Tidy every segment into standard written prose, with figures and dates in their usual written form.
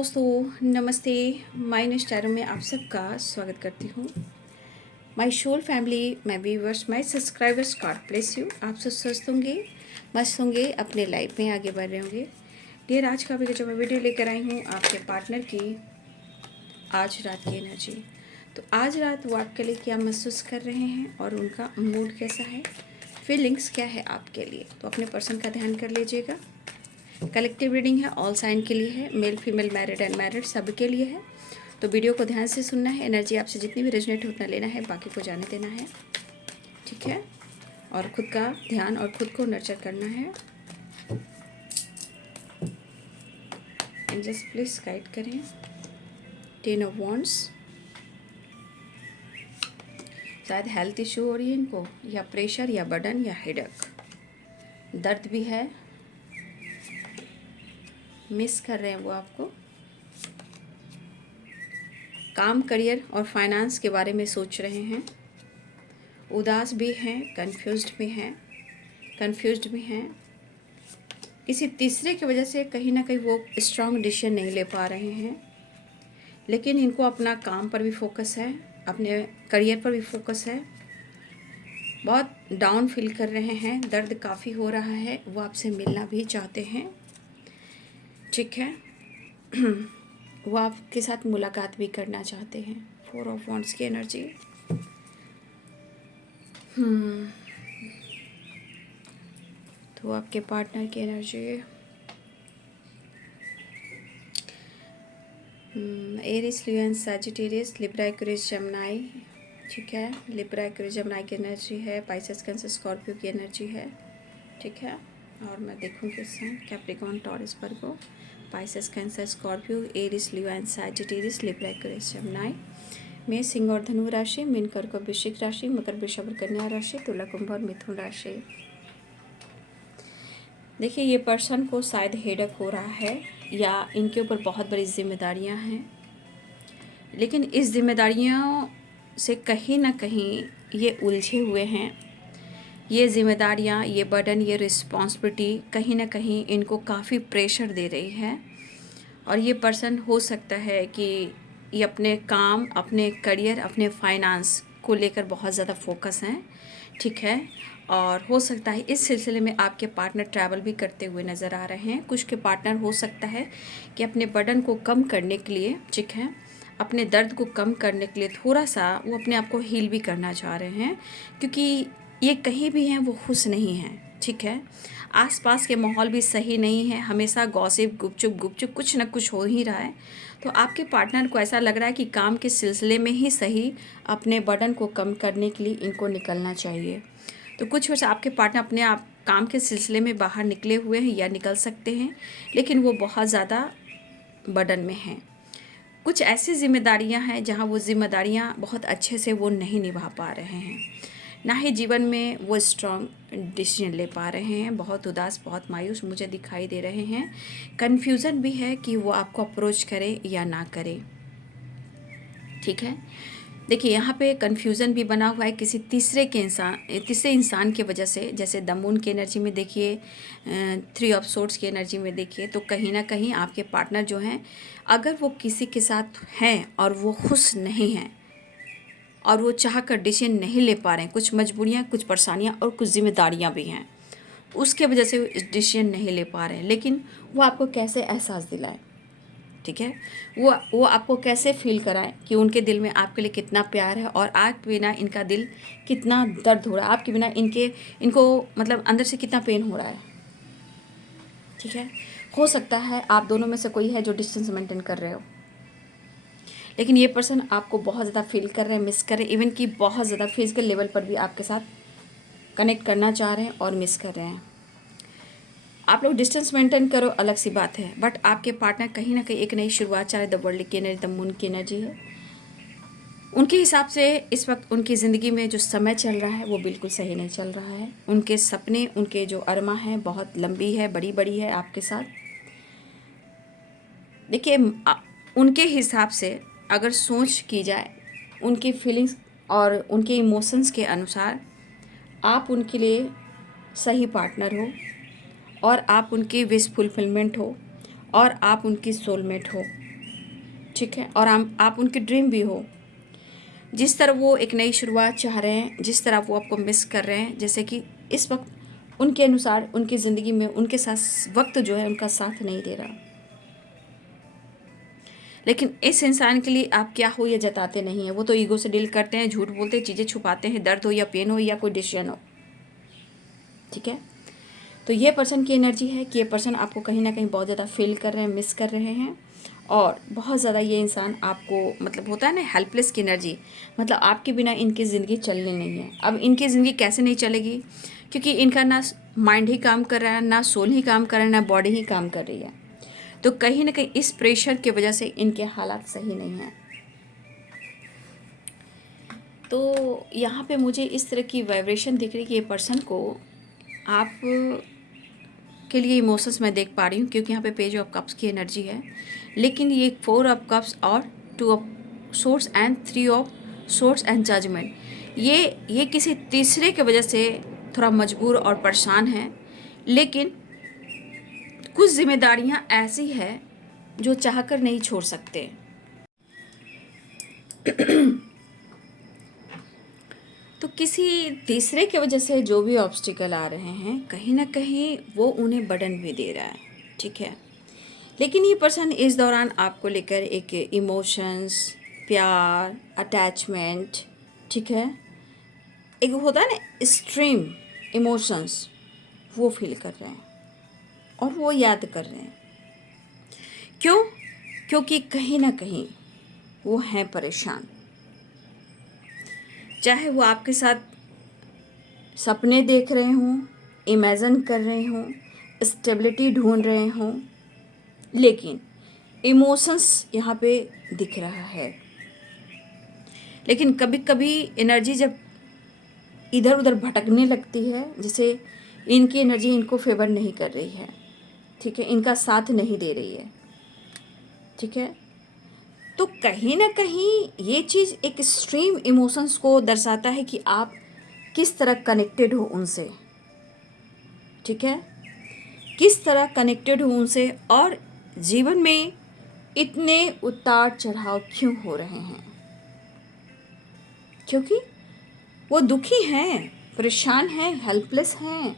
दोस्तों, नमस्ते। माय स्टारों में आप सबका स्वागत करती हूँ। My soul family, my viewers, my subscribers, god bless you. आप सब स्वस्थ होंगे, मस्त होंगे, अपने लाइफ में आगे बढ़ रहे होंगे। डियर, आज का जो मैं वीडियो लेकर आई हूँ आपके पार्टनर की आज रात की एनर्जी। तो आज रात वो आपके लिए क्या महसूस कर रहे हैं और उनका मूड कैसा है, फीलिंग्स क्या है आपके लिए। तो अपने पर्सन का ध्यान कर लीजिएगा। कलेक्टिव रीडिंग है, ऑल साइन के लिए है, male female married and married सब के लिए है। तो वीडियो को ध्यान से सुनना है। एनर्जी आपसे जितनी भी रेजोनेट उतना लेना है, बाकी को जाने देना है, ठीक है। और खुद का ध्यान और खुद को नर्चर करना है। एंजल्स प्लीज गाइड करें। 10 ऑफ वॉन्ड्स, शायद हेल्थ इशू हो रही है इनको, या प्रेशर या बर्डन या हेडेक, दर्द भी है, मिस कर रहे हैं वो आपको। काम, करियर और फाइनेंस के बारे में सोच रहे हैं। उदास भी हैं, कंफ्यूज्ड भी हैं। किसी तीसरे की वजह से कहीं ना कहीं वो स्ट्रांग डिसीजन नहीं ले पा रहे हैं। लेकिन इनको अपना काम पर भी फोकस है, अपने करियर पर भी फोकस है। बहुत डाउन फील कर रहे हैं, दर्द काफ़ी हो रहा है। वो आपसे मिलना भी चाहते हैं, ठीक है। वो आपके साथ मुलाकात भी करना चाहते हैं। 4 ऑफ वॉन्ड्स की एनर्जी। तो आपके पार्टनर की energy, Aries, Leo, Sagittarius, Libra, Aquarius, Gemini, ठीक है। लिब्रा, एक्वेरियस, जेमिनी की एनर्जी है। पाइसेस, कैंसर, स्कॉर्पियो की एनर्जी है, ठीक है। और मैं देखूँगी इस sign Capricorn, Taurus, Virgo, Pisces, Cancer, Scorpio, Aries, Leo and Sagittarius, Libra, Aquarius, Gemini में सिंह और धनु राशि, मीन, कर्क और वृश्चिक राशि, मकर, वृषभ और कन्या राशि, तुला, कुंभ और मिथुन राशि। देखिए, ये पर्सन को शायद हेडक हो रहा है या इनके ऊपर बहुत बड़ी जिम्मेदारियां हैं। लेकिन इस जिम्मेदारियों से कहीं ना कहीं ये उलझे हुए हैं। ये जिम्मेदारियां, ये बर्डन, ये रिस्पॉन्सिबिलिटी कहीं ना कहीं इनको काफ़ी प्रेशर दे रही है। और ये पर्सन हो सकता है कि ये अपने काम, अपने करियर, अपने फाइनेंस को लेकर बहुत ज़्यादा फोकस हैं, ठीक है। और हो सकता है इस सिलसिले में आपके पार्टनर ट्रैवल भी करते हुए नज़र आ रहे हैं। कुछ के पार्टनर हो सकता है कि अपने बर्डन को कम करने के लिए, ठीक है, अपने दर्द को कम करने के लिए थोड़ा सा वो अपने आप को हील भी करना चाह रहे हैं। क्योंकि ये कहीं भी हैं वो खुश नहीं हैं, ठीक है। आसपास के माहौल भी सही नहीं है, हमेशा गॉसिप, गुपचुप कुछ ना कुछ हो ही रहा है। तो आपके पार्टनर को ऐसा लग रहा है कि काम के सिलसिले में ही सही अपने बर्डन को कम करने के लिए इनको निकलना चाहिए। तो कुछ वर्ष आपके पार्टनर अपने आप काम के सिलसिले में बाहर निकले हुए हैं या निकल सकते हैं, लेकिन वो बहुत ज़्यादा बर्डन में हैं। कुछ ऐसी जिम्मेदारियां हैं जहां वो जिम्मेदारियां बहुत अच्छे से वो नहीं निभा पा रहे हैं, ना ही जीवन में वो स्ट्रॉन्ग डिसीजन ले पा रहे हैं। बहुत उदास, बहुत मायूस मुझे दिखाई दे रहे हैं। कन्फ्यूज़न भी है कि वो आपको अप्रोच करे या ना करे, ठीक है। देखिए, यहाँ पे कन्फ्यूज़न भी बना हुआ है किसी तीसरे इंसान की वजह से। जैसे द मून की एनर्जी में देखिए, 3 ऑफ सोर्ड्स की एनर्जी में देखिए, तो कहीं ना कहीं आपके पार्टनर जो हैं, अगर वो किसी के साथ हैं और वो खुश नहीं हैं और वो चाह कर डिसीजन नहीं ले पा रहे हैं, कुछ मजबूरियाँ, कुछ परेशानियाँ और कुछ जिम्मेदारियाँ भी हैं, उसके वजह से डिसीजन नहीं ले पा रहे हैं। लेकिन वो आपको कैसे एहसास दिलाएं, ठीक है, वो आपको कैसे फील कराएं कि उनके दिल में आपके लिए कितना प्यार है और आपके बिना इनका दिल कितना दर्द हो रहा है, आपके बिना इनको मतलब अंदर से कितना पेन हो रहा है, ठीक है। हो सकता है आप दोनों में से कोई है जो डिस्टेंस मेंटेन कर रहे हो, लेकिन ये पर्सन आपको बहुत ज़्यादा फील कर रहे हैं, मिस कर रहे हैं, इवन कि बहुत ज़्यादा फिजिकल लेवल पर भी आपके साथ कनेक्ट करना चाह रहे हैं और मिस कर रहे हैं। आप लोग डिस्टेंस मेंटेन करो, अलग सी बात है, बट आपके पार्टनर कहीं ना कहीं एक नई शुरुआत चाहे। द वर्ल्ड की एनर्जी, द मून की एनर्जी है। उनके हिसाब से इस वक्त उनकी ज़िंदगी में जो समय चल रहा है वो बिल्कुल सही नहीं चल रहा है। उनके सपने, उनके जो अरमा हैं बहुत लंबी है, बड़ी बड़ी है आपके साथ। देखिए, उनके हिसाब से अगर सोच की जाए, उनकी फीलिंग्स और उनके इमोशंस के अनुसार आप उनके लिए सही पार्टनर हो और आप उनकी विश फुलफिलमेंट हो और आप उनकी सोलमेट हो। ठीक है, और आप उनके ड्रीम भी हो। जिस तरह वो एक नई शुरुआत चाह रहे हैं, जिस तरह वो आपको मिस कर रहे हैं, जैसे कि इस वक्त उनके अनुसार उनकी ज़िंदगी में उनके साथ वक्त जो है उनका साथ नहीं दे रहा, लेकिन इस इंसान के लिए आप क्या हो ये जताते नहीं हैं। वो तो ईगो से डील करते हैं, झूठ बोलते हैं, चीज़ें छुपाते हैं, दर्द हो या पेन हो या कोई डिसीजन हो। ठीक है, तो ये पर्सन की एनर्जी है कि ये पर्सन आपको कहीं ना कहीं बहुत ज़्यादा फील कर रहे हैं, मिस कर रहे हैं, और बहुत ज़्यादा ये इंसान आपको, मतलब होता है ना हेल्पलेस की एनर्जी, मतलब आपके बिना इनकी ज़िंदगी चलनी नहीं है। अब इनकी ज़िंदगी कैसे नहीं चलेगी, क्योंकि इनका ना माइंड ही काम कर रहा है, ना सोल ही काम कर रहा है, ना बॉडी ही काम कर रही है। तो कहीं ना कहीं इस प्रेशर की वजह से इनके हालात सही नहीं हैं। तो यहाँ पे मुझे इस तरह की वाइब्रेशन दिख रही है कि ये पर्सन को आप के लिए इमोशंस मैं देख पा रही हूँ, क्योंकि यहाँ पे पेज ऑफ कप्स की एनर्जी है, लेकिन ये 4 ऑफ कप्स और 2 of swords and 3 of swords and judgement, ये किसी तीसरे की वजह से थोड़ा मजबूर और परेशान है। लेकिन कुछ जिम्मेदारियाँ ऐसी है जो चाहकर नहीं छोड़ सकते। तो किसी तीसरे की वजह से जो भी ऑब्स्टिकल आ रहे हैं, कहीं ना कहीं वो उन्हें बर्डन भी दे रहा है। ठीक है, लेकिन ये पर्सन इस दौरान आपको लेकर एक इमोशंस, प्यार, अटैचमेंट, ठीक है, एक होता है ना स्ट्रीम इमोशंस, वो फील कर रहे हैं और वो याद कर रहे हैं। क्यों? क्योंकि कहीं ना कहीं वो हैं परेशान। चाहे वो आपके साथ सपने देख रहे हों, इमेजिन कर रहे हों, स्टेबिलिटी ढूंढ रहे हों, लेकिन इमोशंस यहाँ पे दिख रहा है। लेकिन कभी कभी एनर्जी जब इधर उधर भटकने लगती है, जैसे इनकी एनर्जी इनको फेवर नहीं कर रही है, ठीक है, इनका साथ नहीं दे रही है, ठीक है, तो कहीं ना कहीं ये चीज़ एक एक्सट्रीम इमोशंस को दर्शाता है कि आप किस तरह कनेक्टेड हो उनसे। ठीक है, किस तरह कनेक्टेड हो उनसे, और जीवन में इतने उतार चढ़ाव क्यों हो रहे हैं। क्योंकि वो दुखी हैं, परेशान हैं, हेल्पलेस हैं।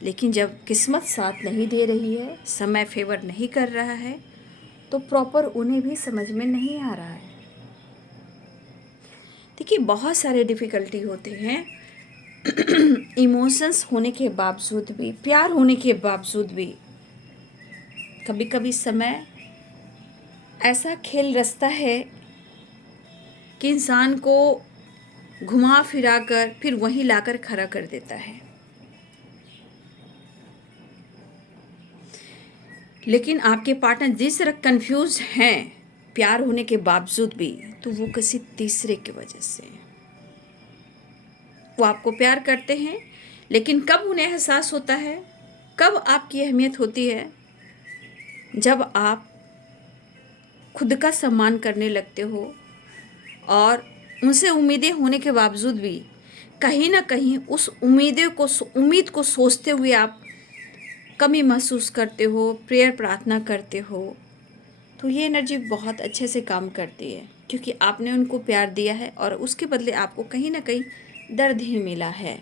लेकिन जब किस्मत साथ नहीं दे रही है, समय फेवर नहीं कर रहा है, तो प्रॉपर उन्हें भी समझ में नहीं आ रहा है। देखिए, बहुत सारे डिफ़िकल्टी होते हैं इमोशंस होने के बावजूद भी, प्यार होने के बावजूद भी कभी कभी समय ऐसा खेल रचता है कि इंसान को घुमा फिरा कर फिर वहीं लाकर खड़ा कर देता है। लेकिन आपके पार्टनर जिस तरह कंफ्यूज हैं प्यार होने के बावजूद भी, तो वो किसी तीसरे की वजह से, वो आपको प्यार करते हैं, लेकिन कब उन्हें एहसास होता है, कब आपकी अहमियत होती है, जब आप खुद का सम्मान करने लगते हो और उनसे उम्मीदें होने के बावजूद भी कहीं ना कहीं उस उम्मीद को सोचते हुए आप कमी महसूस करते हो, प्रेयर प्रार्थना करते हो। तो ये एनर्जी बहुत अच्छे से काम करती है, क्योंकि आपने उनको प्यार दिया है और उसके बदले आपको कहीं ना कहीं दर्द ही मिला है।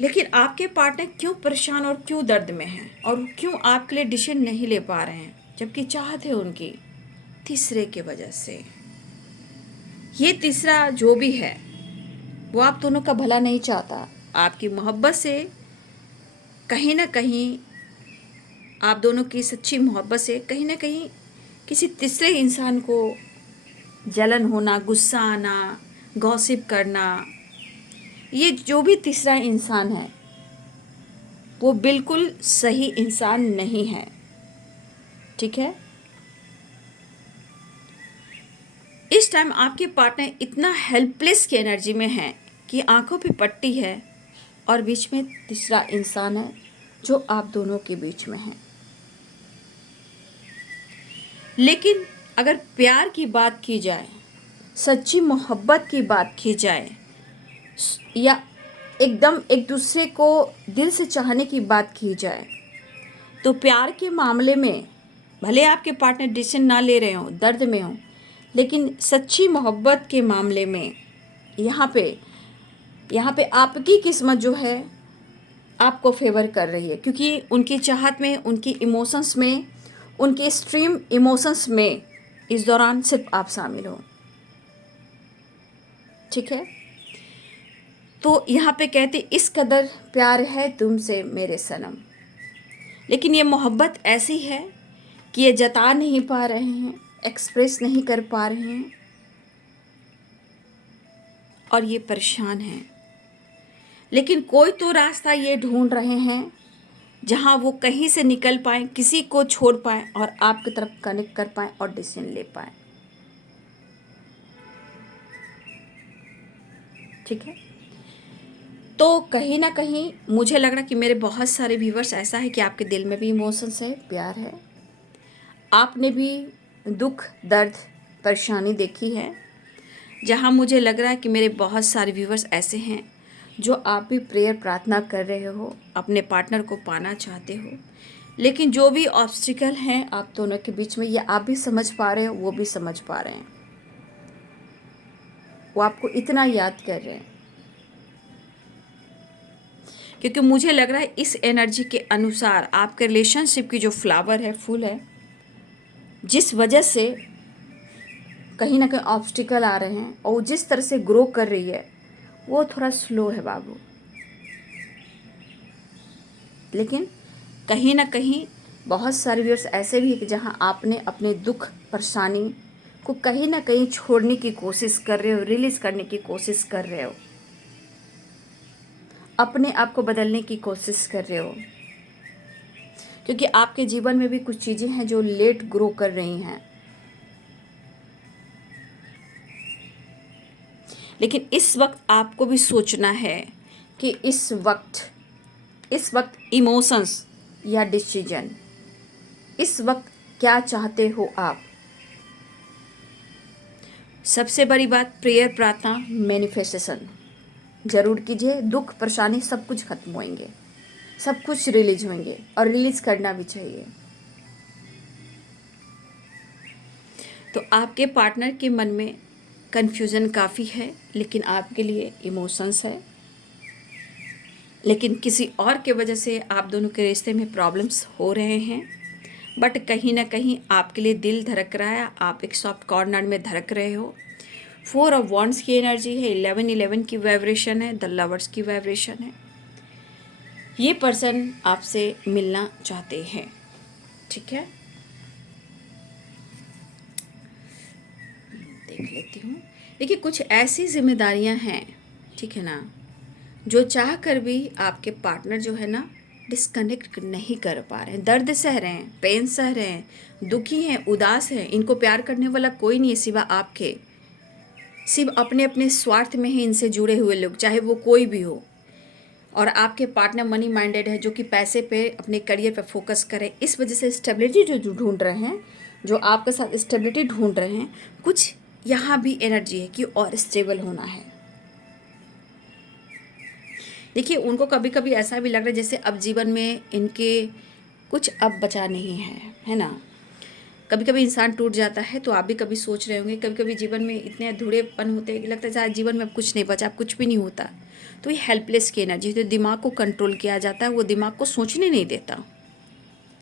लेकिन आपके पार्टनर क्यों परेशान और क्यों दर्द में हैं, और क्यों आपके लिए डिसीजन नहीं ले पा रहे हैं, जबकि चाहत है उनकी तीसरे की वजह से। ये तीसरा जो भी है वो आप दोनों का भला नहीं चाहता, आपकी मोहब्बत से कहीं ना कहीं, आप दोनों की सच्ची मोहब्बत से कहीं ना कहीं किसी तीसरे इंसान को जलन होना, गुस्सा आना, गॉसिप करना, ये जो भी तीसरा इंसान है वो बिल्कुल सही इंसान नहीं है। ठीक है, इस टाइम आपके पार्टनर इतना हेल्पलेस की एनर्जी में है कि आंखों पे पट्टी है, और बीच में तीसरा इंसान है जो आप दोनों के बीच में है। लेकिन अगर प्यार की बात की जाए, सच्ची मोहब्बत की बात की जाए, या एकदम एक दूसरे को दिल से चाहने की बात की जाए, तो प्यार के मामले में भले आपके पार्टनर डिसीजन ना ले रहे हों, दर्द में हों, लेकिन सच्ची मोहब्बत के मामले में यहाँ पे आपकी किस्मत जो है आपको फेवर कर रही है, क्योंकि उनकी चाहत में, उनकी इमोशंस में, उनके एक्सट्रीम इमोशंस में इस दौरान सिर्फ आप शामिल हो। ठीक है, तो यहाँ पे कहते इस कदर प्यार है तुमसे मेरे सनम। लेकिन ये मोहब्बत ऐसी है कि ये जता नहीं पा रहे हैं, एक्सप्रेस नहीं कर पा रहे हैं और ये परेशान हैं। लेकिन कोई तो रास्ता ये ढूंढ रहे हैं जहाँ वो कहीं से निकल पाएँ, किसी को छोड़ पाएँ और आपकी तरफ कनेक्ट कर पाएँ और डिसीजन ले पाएँ। ठीक है, तो कहीं ना कहीं मुझे लग रहा कि मेरे बहुत सारे व्यूवर्स ऐसा है कि आपके दिल में भी इमोशंस है, प्यार है, आपने भी दुख, दर्द, परेशानी देखी है। जहाँ मुझे लग रहा है कि मेरे बहुत सारे व्यूवर्स ऐसे हैं जो आप भी प्रेयर प्रार्थना कर रहे हो, अपने पार्टनर को पाना चाहते हो, लेकिन जो भी ऑब्स्टिकल हैं आप दोनों के बीच में, ये आप भी समझ पा रहे हो, वो भी समझ पा रहे हैं। वो आपको इतना याद कर रहे हैं क्योंकि मुझे लग रहा है इस एनर्जी के अनुसार आपके रिलेशनशिप की जो फ्लावर है, फूल है, जिस वजह से कहीं ना कहीं ऑब्स्टिकल आ रहे हैं और जिस तरह से ग्रो कर रही है वो थोड़ा स्लो है बाबू। लेकिन कहीं ना कहीं बहुत सारे व्यूअर्स ऐसे भी है कि जहां आपने अपने दुख, परेशानी को कहीं ना कहीं छोड़ने की कोशिश कर रहे हो, रिलीज करने की कोशिश कर रहे हो, अपने आप को बदलने की कोशिश कर रहे हो, क्योंकि आपके जीवन में भी कुछ चीज़ें हैं जो लेट ग्रो कर रही हैं। लेकिन इस वक्त आपको भी सोचना है कि इस वक्त इमोशंस या डिसीजन, इस वक्त क्या चाहते हो आप। सबसे बड़ी बात, प्रेयर, प्रार्थना, मैनिफेस्टेशन जरूर कीजिए। दुख, परेशानी सब कुछ खत्म होंगे, सब कुछ रिलीज होंगे और रिलीज करना भी चाहिए। तो आपके पार्टनर के मन में कन्फ्यूज़न काफ़ी है, लेकिन आपके लिए इमोशंस है, लेकिन किसी और के वजह से आप दोनों के रिश्ते में प्रॉब्लम्स हो रहे हैं। बट कहीं ना कहीं आपके लिए दिल धड़क रहा है, आप एक सॉफ्ट कॉर्नर में धड़क रहे हो। 4 ऑफ वॉन्ड्स की एनर्जी है, 11 की वाइब्रेशन है, द लवर्स की वाइब्रेशन है। ये पर्सन आपसे मिलना चाहते हैं। ठीक है, देख लेती हूँ। देखिए, कुछ ऐसी जिम्मेदारियां हैं, ठीक है ना, जो चाह कर भी आपके पार्टनर जो है ना डिस्कनेक्ट नहीं कर पा रहे हैं। दर्द सह रहे हैं, पेन सह रहे हैं, दुखी हैं, उदास हैं। इनको प्यार करने वाला कोई नहीं है सिवा आपके। सिर्फ अपने अपने स्वार्थ में ही इनसे जुड़े हुए लोग, चाहे वो कोई भी हो। और आपके पार्टनर मनी माइंडेड है, जो कि पैसे पे, अपने करियर पे फोकस करे। इस वजह से स्टेबिलिटी जो ढूंढ रहे हैं, जो आपके साथ स्टेबिलिटी ढूंढ रहे हैं, कुछ यहाँ भी एनर्जी है कि और स्टेबल होना है। देखिए, उनको कभी कभी ऐसा भी लग रहा है जैसे अब जीवन में इनके कुछ अब बचा नहीं है ना। कभी कभी इंसान टूट जाता है, तो आप भी कभी सोच रहे होंगे, कभी कभी जीवन में इतने अधूरेपन होते हैं कि लगता है शायद जीवन में अब कुछ नहीं बचा, अब कुछ भी नहीं होता। तो ये हेल्पलेस की एनर्जी, तो दिमाग को कंट्रोल किया जाता है, वो दिमाग को सोचने नहीं देता।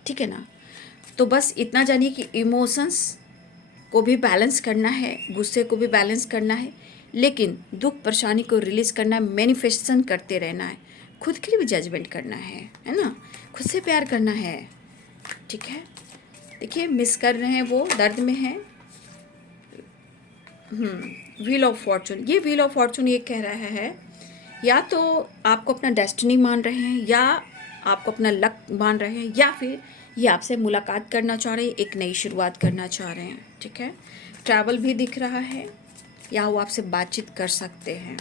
ठीक है ना, तो बस इतना जानिए कि इमोशंस को भी बैलेंस करना है, गुस्से को भी बैलेंस करना है, लेकिन दुख, परेशानी को रिलीज करना है, मैनिफेस्टेशन करते रहना है, खुद के लिए भी जजमेंट करना है ना, खुद से प्यार करना है। ठीक है, देखिए मिस कर रहे हैं, वो दर्द में हैं। व्हील ऑफ फॉर्चून, ये व्हील ऑफ फॉर्चून ये कह रहा है या तो आपको अपना डेस्टिनी मान रहे हैं, या आपको अपना लक मान रहे हैं, या फिर ये आपसे मुलाकात करना चाह रहे हैं, एक नई शुरुआत करना चाह रहे हैं। ठीक है, ट्रैवल भी दिख रहा है, या वो आपसे बातचीत कर सकते हैं।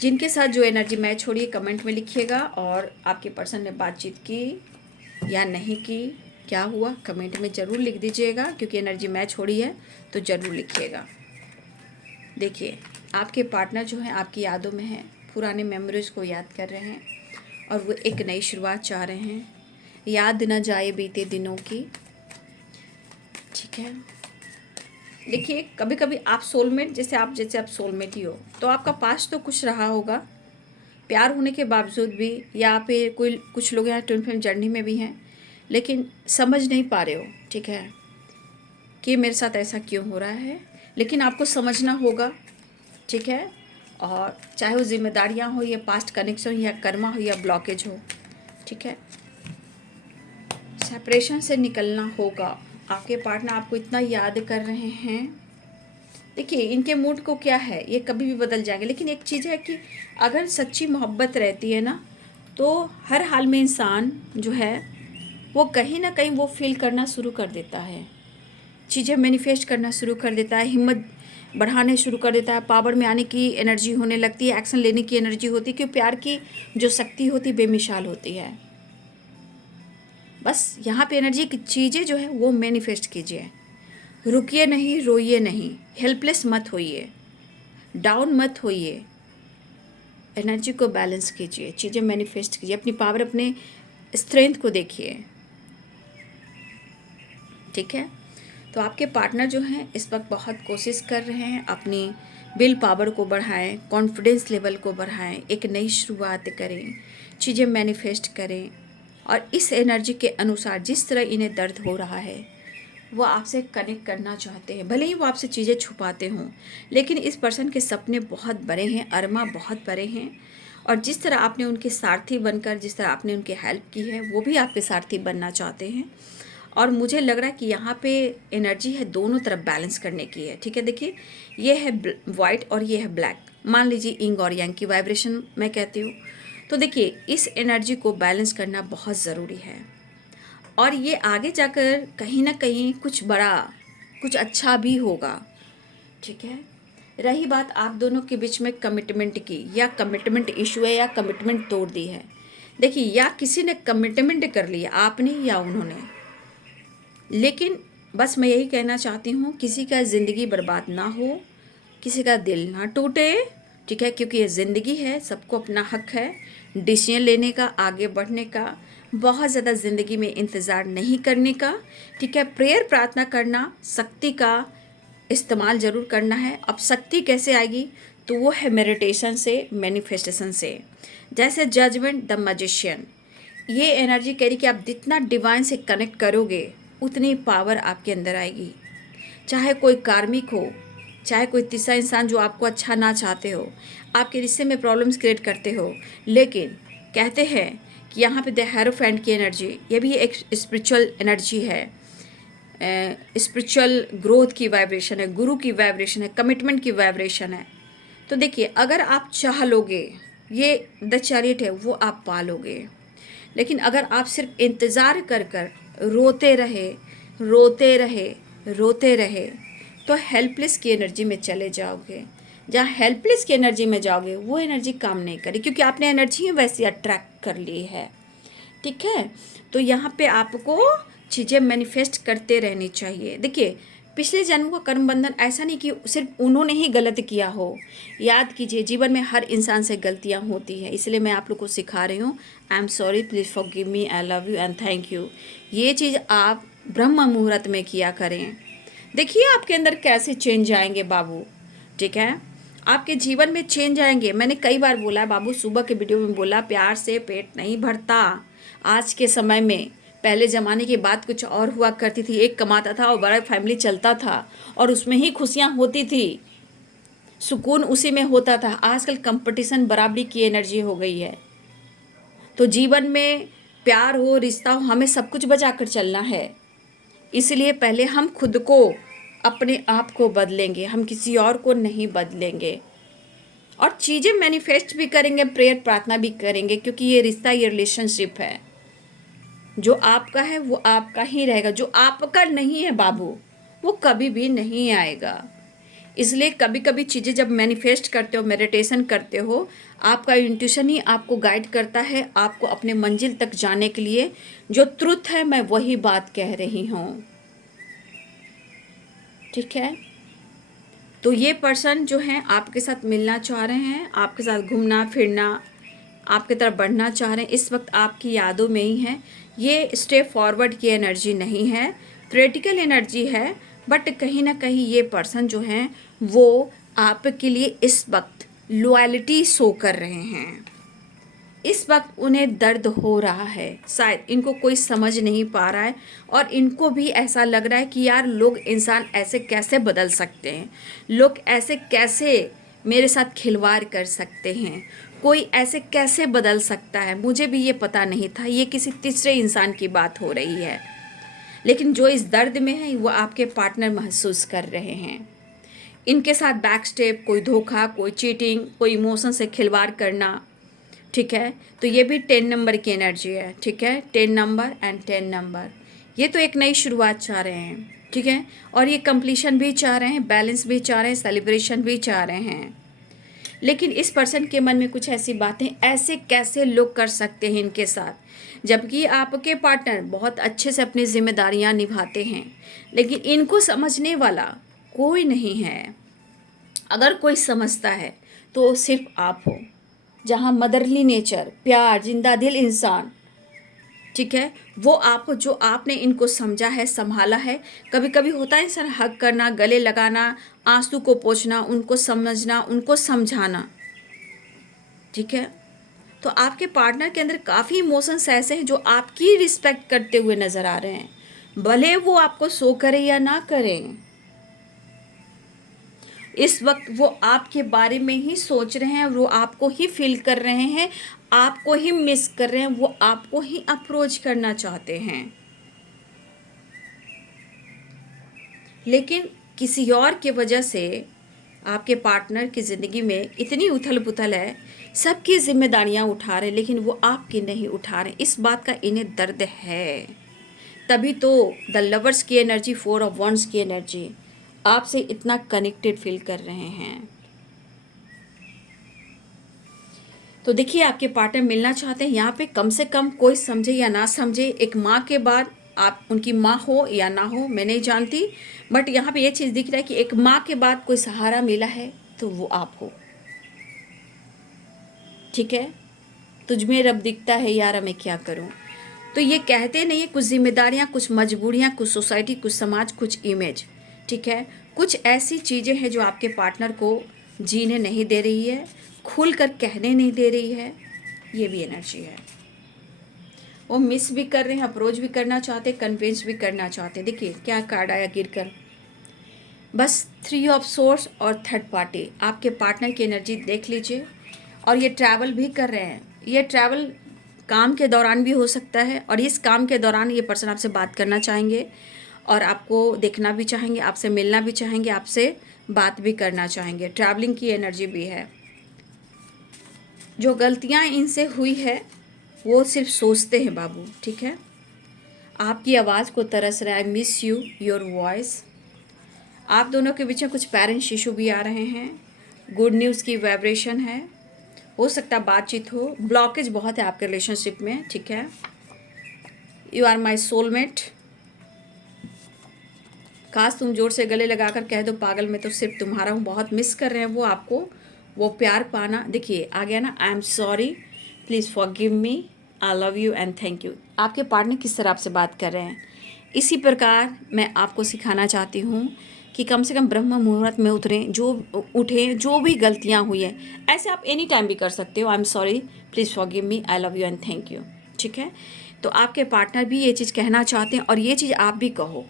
जिनके साथ जो एनर्जी मैच हो रही है कमेंट में लिखिएगा, और आपके पर्सन ने बातचीत की या नहीं की, क्या हुआ, कमेंट में ज़रूर लिख दीजिएगा, क्योंकि एनर्जी मैच हो रही है तो ज़रूर लिखिएगा। देखिए, आपके पार्टनर जो हैं आपकी यादों में हैं, पुराने मेमोरीज़ को याद कर रहे हैं, और वो एक नई शुरुआत चाह रहे हैं। याद न जाए बीते दिनों की। ठीक है, देखिए कभी कभी आप सोलमेट, जैसे आप सोलमेट ही हो, तो आपका पास्ट तो कुछ रहा होगा प्यार होने के बावजूद भी, या फिर कोई कुछ लोग यहाँ ट्विन फ्लेम जर्नी में भी हैं लेकिन समझ नहीं पा रहे हो, ठीक है, कि मेरे साथ ऐसा क्यों हो रहा है। लेकिन आपको समझना होगा, ठीक है। और चाहे वो जिम्मेदारियाँ हो या पास्ट कनेक्शन या कर्मा हो या ब्लॉकेज हो, ठीक है, सेपरेशन से निकलना होगा। आपके पार्टनर आपको इतना याद कर रहे हैं। देखिए इनके मूड को क्या है, ये कभी भी बदल जाएंगे, लेकिन एक चीज़ है कि अगर सच्ची मोहब्बत रहती है ना, तो हर हाल में इंसान जो है वो कहीं ना कहीं वो फील करना शुरू कर देता है, चीज़ें मैनिफेस्ट करना शुरू कर देता है, हिम्मत बढ़ाने शुरू कर देता है, पावर में आने की एनर्जी होने लगती है, एक्शन लेने की एनर्जी होती है, क्योंकि प्यार की जो शक्ति होती है बेमिसाल होती है। बस यहाँ पे एनर्जी की चीज़ें जो है वो मैनिफेस्ट कीजिए, रुकिए नहीं, रोइए नहीं, हेल्पलेस मत होइए, डाउन मत होइए, एनर्जी को बैलेंस कीजिए, चीज़ें मैनिफेस्ट कीजिए, अपनी पावर, अपने स्ट्रेंथ को देखिए। ठीक है, तो आपके पार्टनर जो हैं इस वक्त बहुत कोशिश कर रहे हैं, अपनी विल पावर को बढ़ाएं, कॉन्फिडेंस लेवल को बढ़ाएं, एक नई शुरुआत करें, चीज़ें मैनिफेस्ट करें, और इस एनर्जी के अनुसार जिस तरह इन्हें दर्द हो रहा है वो आपसे कनेक्ट करना चाहते हैं। भले ही वो आपसे चीज़ें छुपाते हों, लेकिन इस पर्सन के सपने बहुत बड़े हैं, अरमा बहुत बड़े हैं, और जिस तरह आपने उनके सारथी बनकर, जिस तरह आपने उनकी हेल्प की है, वो भी आपके सारथी बनना चाहते हैं। और मुझे लग रहा है कि यहाँ पे एनर्जी है दोनों तरफ बैलेंस करने की है। ठीक है, देखिए ये है वाइट और ये है ब्लैक, मान लीजिए इंग और यांग की वाइब्रेशन मैं कहती हूँ। तो देखिए इस एनर्जी को बैलेंस करना बहुत ज़रूरी है, और ये आगे जाकर कहीं ना कहीं कुछ बड़ा, कुछ अच्छा भी होगा। ठीक है, रही बात आप दोनों के बीच में कमिटमेंट की, या कमिटमेंट इशू है, या कमिटमेंट तोड़ दी है। देखिए या किसी ने कमिटमेंट कर लिया, आपने या उन्होंने, लेकिन बस मैं यही कहना चाहती हूँ किसी का ज़िंदगी बर्बाद ना हो, किसी का दिल ना टूटे। ठीक है, क्योंकि ये ज़िंदगी है, सबको अपना हक है डिसीजन लेने का, आगे बढ़ने का, बहुत ज़्यादा ज़िंदगी में इंतज़ार नहीं करने का। ठीक है, प्रेयर प्रार्थना करना, शक्ति का इस्तेमाल ज़रूर करना है। अब शक्ति कैसे आएगी, तो वो है मेडिटेशन से, मैनिफेस्टेशन से। जैसे जजमेंट द मैजिशियन, ये एनर्जी कह रही कि आप जितना डिवाइन से कनेक्ट करोगे उतनी पावर आपके अंदर आएगी। चाहे कोई कार्मिक हो, चाहे कोई तीसरा इंसान जो आपको अच्छा ना चाहते हो, आपके रिश्ते में प्रॉब्लम्स क्रिएट करते हो, लेकिन कहते हैं कि यहाँ पे द हेरोफेंट की एनर्जी, ये भी एक स्पिरिचुअल एनर्जी है, स्पिरिचुअल ग्रोथ की वाइब्रेशन है, गुरु की वाइब्रेशन है, कमिटमेंट की वाइब्रेशन है। तो देखिए अगर आप चाह लोगे, ये द चैरियट है, वो आप पालोगे। लेकिन अगर आप सिर्फ इंतज़ार कर कर रोते रहे, रोते रहे, रोते रहे, तो हेल्पलेस की एनर्जी में चले जाओगे। जहाँ हेल्पलेस की एनर्जी में जाओगे वो एनर्जी काम नहीं करेगी, क्योंकि आपने एनर्जी वैसी अट्रैक्ट कर ली है। ठीक है, तो यहाँ पे आपको चीज़ें मैनिफेस्ट करते रहनी चाहिए। देखिए पिछले जन्म का कर्म बंधन ऐसा नहीं कि सिर्फ उन्होंने ही गलत किया हो। याद कीजिए जीवन में हर इंसान से गलतियाँ होती हैं, इसलिए मैं आप लोग को सिखा रही हूँ। I am sorry, please forgive me, I love you and thank you. ये चीज़ आप ब्रह्म मुहूर्त में किया करें। देखिए आपके अंदर कैसे चेंज आएंगे बाबू। ठीक है, आपके जीवन में चेंज आएंगे। मैंने कई बार बोला है बाबू, सुबह के वीडियो में बोला, प्यार से पेट नहीं भरता। आज के समय में, पहले ज़माने की बात कुछ और हुआ करती थी, एक कमाता था और बड़ा फैमिली चलता था और उसमें ही खुशियाँ होती थी, सुकून उसी में होता था। आजकल कंपटीशन बराबरी की एनर्जी हो गई है। तो जीवन में प्यार हो, रिश्ता हो, हमें सब कुछ बचा कर चलना है। इसलिए पहले हम खुद को, अपने आप को बदलेंगे, हम किसी और को नहीं बदलेंगे, और चीज़ें मैनिफेस्ट भी करेंगे, प्रेयर प्रार्थना भी करेंगे, क्योंकि ये रिश्ता, ये रिलेशनशिप है। जो आपका है वो आपका ही रहेगा, जो आपका नहीं है बाबू वो कभी भी नहीं आएगा। इसलिए कभी कभी चीज़ें जब मैनिफेस्ट करते हो, मेडिटेशन करते हो, आपका इंट्यूशन ही आपको गाइड करता है आपको अपने मंजिल तक जाने के लिए। जो ट्रुथ है मैं वही बात कह रही हूँ। ठीक है, तो ये पर्सन जो हैं आपके साथ मिलना चाह रहे हैं, आपके साथ घूमना फिरना, आपकी तरफ बढ़ना चाह रहे हैं, इस वक्त आपकी यादों में ही हैं। ये स्टेप फॉरवर्ड की एनर्जी नहीं है, थ्योरेटिकल एनर्जी है, बट कहीं ना कहीं ये पर्सन जो हैं वो आपके लिए इस वक्त लॉयल्टी शो कर रहे हैं। इस वक्त उन्हें दर्द हो रहा है, शायद इनको कोई समझ नहीं पा रहा है, और इनको भी ऐसा लग रहा है कि यार लोग, इंसान ऐसे कैसे बदल सकते हैं, लोग ऐसे कैसे मेरे साथ खिलवाड़ कर सकते हैं, कोई ऐसे कैसे बदल सकता है, मुझे भी ये पता नहीं था, ये किसी तीसरे इंसान की बात हो रही है। लेकिन जो इस दर्द में है वो आपके पार्टनर महसूस कर रहे हैं। इनके साथ बैक स्टेप, कोई धोखा, कोई चीटिंग, कोई इमोशन से खिलवाड़ करना, ठीक है। तो ये भी 10 नंबर की एनर्जी है, ठीक है। 10 नंबर एंड 10 नंबर, ये तो एक नई शुरुआत चाह रहे हैं, ठीक है। और ये कंप्लीशन भी चाह रहे हैं, बैलेंस भी चाह रहे हैं, सेलिब्रेशन भी चाह रहे हैं। लेकिन इस पर्सन के मन में कुछ ऐसी बातें, ऐसे कैसे लोग कर सकते हैं इनके साथ, जबकि आपके पार्टनर बहुत अच्छे से अपनी जिम्मेदारियां निभाते हैं, लेकिन इनको समझने वाला कोई नहीं है। अगर कोई समझता है तो सिर्फ आप हो, जहाँ मदरली नेचर, प्यार, जिंदा दिल इंसान, ठीक है, वो आप हो, जो आपने इनको समझा है, संभाला है। कभी कभी होता है सर, हक करना, गले लगाना, आंसू को पोंछना, उनको समझना, उनको समझाना, ठीक है। तो आपके पार्टनर के अंदर काफ़ी इमोशंस ऐसे हैं जो आपकी रिस्पेक्ट करते हुए नज़र आ रहे हैं, भले वो आपको शो करें या ना करें। इस वक्त वो आपके बारे में ही सोच रहे हैं, वो आपको ही फील कर रहे हैं, आपको ही मिस कर रहे हैं, वो आपको ही अप्रोच करना चाहते हैं। लेकिन किसी और की वजह से आपके पार्टनर की ज़िंदगी में इतनी उथल पुथल है, सबकी जिम्मेदारियां उठा रहे, लेकिन वो आपकी नहीं उठा रहे, इस बात का इन्हें दर्द है। तभी तो द लवर्स की एनर्जी, 4 ऑफ वंड्स की एनर्जी आपसे इतना कनेक्टेड फील कर रहे हैं। तो देखिए, आपके पार्टनर मिलना चाहते हैं यहाँ पे, कम से कम कोई समझे या ना समझे, एक माँ के बाद आप उनकी माँ हो या ना हो मैं नहीं जानती, बट यहाँ पे ये चीज़ दिख रहा है कि एक माँ के बाद कोई सहारा मिला है तो वो आप हो, ठीक है। तुझ में रब दिखता है यारा, मैं क्या करूँ। तो ये कहते नहीं है, कुछ जिम्मेदारियाँ, कुछ मजबूरियाँ, कुछ सोसाइटी, कुछ समाज, कुछ इमेज, ठीक है। कुछ ऐसी चीज़ें हैं जो आपके पार्टनर को जीने नहीं दे रही है, खुल कर कहने नहीं दे रही है, ये भी एनर्जी है। वो मिस भी कर रहे हैं, अप्रोच भी करना चाहते हैं, कन्विंस भी करना चाहते हैं। देखिए क्या कार्ड आया गिरकर, बस 3 ऑफ सोर्स और थर्ड पार्टी। आपके पार्टनर की एनर्जी देख लीजिए, और ये ट्रैवल भी कर रहे हैं। ये ट्रैवल काम के दौरान भी हो सकता है, और इस काम के दौरान ये पर्सन आपसे बात करना चाहेंगे, और आपको देखना भी चाहेंगे, आपसे मिलना भी चाहेंगे, आपसे बात भी करना चाहेंगे। ट्रैवलिंग की एनर्जी भी है। जो गलतियां इनसे हुई है वो सिर्फ सोचते हैं बाबू, ठीक है। आपकी आवाज़ को तरस रहा है, मिस यू योर वॉइस। आप दोनों के बीच में कुछ पेरेंट्स इशू भी आ रहे हैं, गुड न्यूज़ की वाइब्रेशन है, हो सकता है बातचीत हो। ब्लॉकेज बहुत है आपके रिलेशनशिप में, ठीक है। You are my soulmate. काश तुम जोर से गले लगाकर कह दो पागल, मैं तो सिर्फ तुम्हारा हूँ। बहुत मिस कर रहे हैं वो आपको, वो प्यार पाना। देखिए आ गया ना, I am sorry, please forgive me, I love you and thank you. आपके पार्टनर किस तरह आपसे बात कर रहे हैं, इसी प्रकार मैं आपको सिखाना चाहती हूँ कि कम से कम ब्रह्म मुहूर्त में उतरें, जो उठें, जो भी गलतियाँ हुई हैं। ऐसे आप एनी टाइम भी कर सकते हो, I am sorry, please forgive me, I love you and thank you, ठीक है। तो आपके पार्टनर भी ये चीज़ कहना चाहते हैं, और ये चीज़ आप भी कहो,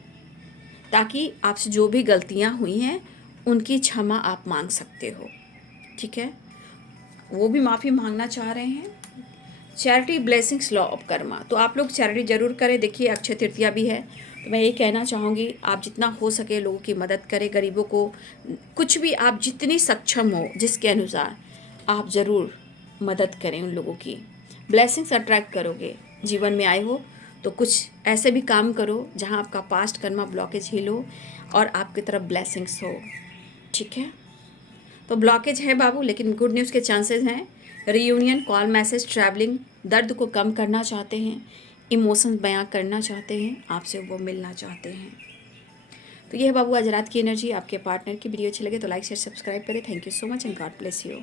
ताकि आपसे जो भी गलतियाँ हुई हैं उनकी क्षमा आप मांग सकते हो, ठीक है। वो भी माफ़ी मांगना चाह रहे हैं। Charity blessings, law of Karma, तो आप लोग चैरिटी ज़रूर करें। देखिए अक्षय तृतीया भी है, तो मैं यही कहना चाहूँगी, आप जितना हो सके लोगों की मदद करें, गरीबों को, कुछ भी आप जितनी सक्षम हो, जिसके अनुसार आप ज़रूर मदद करें उन लोगों की। ब्लेसिंग्स अट्रैक्ट करोगे, जीवन में आए हो तो कुछ ऐसे भी काम करो जहाँ आपका पास्ट कर्मा ब्लॉकेज हील हो और आपकी तरफ ब्लेसिंग्स हो, ठीक है। तो ब्लॉकेज है बाबू, लेकिन गुड न्यूज़ के चांसेस हैं। रीयूनियन, कॉल, मैसेज, ट्रैवलिंग, दर्द को कम करना चाहते हैं, इमोशंस बयां करना चाहते हैं, आपसे वो मिलना चाहते हैं। तो ये है बाबू आज रात की एनर्जी आपके पार्टनर की। वीडियो अच्छी लगे तो लाइक शेयर सब्सक्राइब करें। Thank you so much and God bless you.